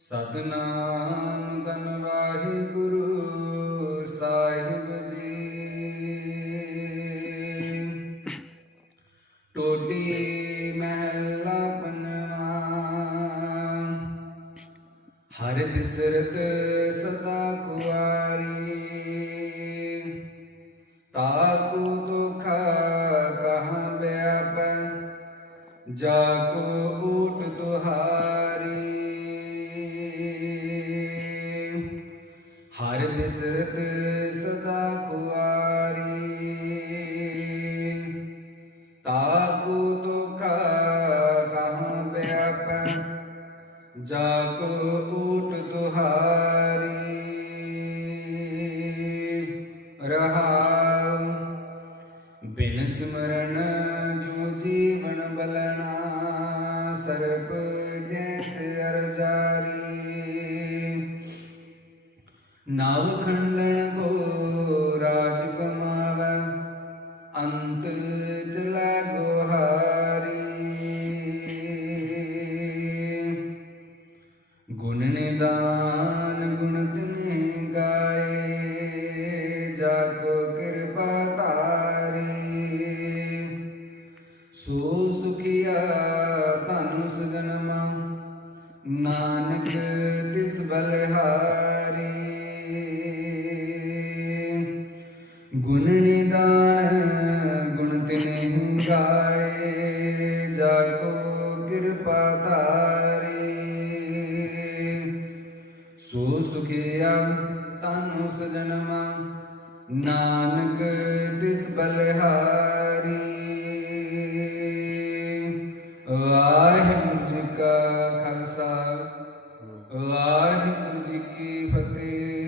ਸਤਨਾਮ ਤਨ ਵਾਹਿਗੁਰੂ ਸਾਹਿਬ ਜੀ। ਟੋਟੀ ਮਹਿਲਾ ਪਨਵਾ ਹਰ ਬਿਸਰਤ ਸਦਾ ਖੁਆਰੀ। ਤਾਕੂ ਦੁਖ ਕਹਾਂ ਬਿਆਪ ਜਾਕੋ ਊਟ ਦੁਹਾਰੀ। ਹਰ ਬਿਸਰਤ ਸਦਾ ਖੁਆਰੀ ਤਾਕੂ ਦੁਖ ਕਹਾਂ ਬਿਆਪ ਜਾਕੋ ਊਟ ਦੁਹਾਰੀ। ਰਹਾਉ, ਬਿਨ ਸਿਮਰਨ ਜੋ ਜੀਵਨ ਬਲਣਾ ਸਰਬ ਜੈਸੇ ਅਰਜਾਰੀ। ਨਵ ਖੰਡਨ ਕੋ ਰਾਜ ਕਮਾਵੈ, ਅੰਤ ਜਲਾ ਗੋਹਾਰੀ। ਗੁਣ ਨਿਦਾਨ, ਗੁਣ ਤਿਨੇ ਗਾਏ ਜਾ ਕਿਰਪਾ ਤਾਰੀ ਸੋ ਸੁਖਿਆ ਧਨ ਸੁਜਨਮ ਨਾਨਕ ਤਿਸ ਬਲਹਾਰੀ। ਕੋ ਕਿਰਪਾ ਧਾਰੀ। ਸੋ ਸੁਖਿਆ ਤਨੁ ਸਜਨਮ, ਨਾਨਕ ਤਿਸ ਬਲਹਾਰੀ। ਵਾਹਿਗੁਰੂ ਜੀ ਕਾ ਖਾਲਸਾ, ਵਾਹਿਗੁਰੂ ਜੀ ਕੀ ਫਤਿਹ।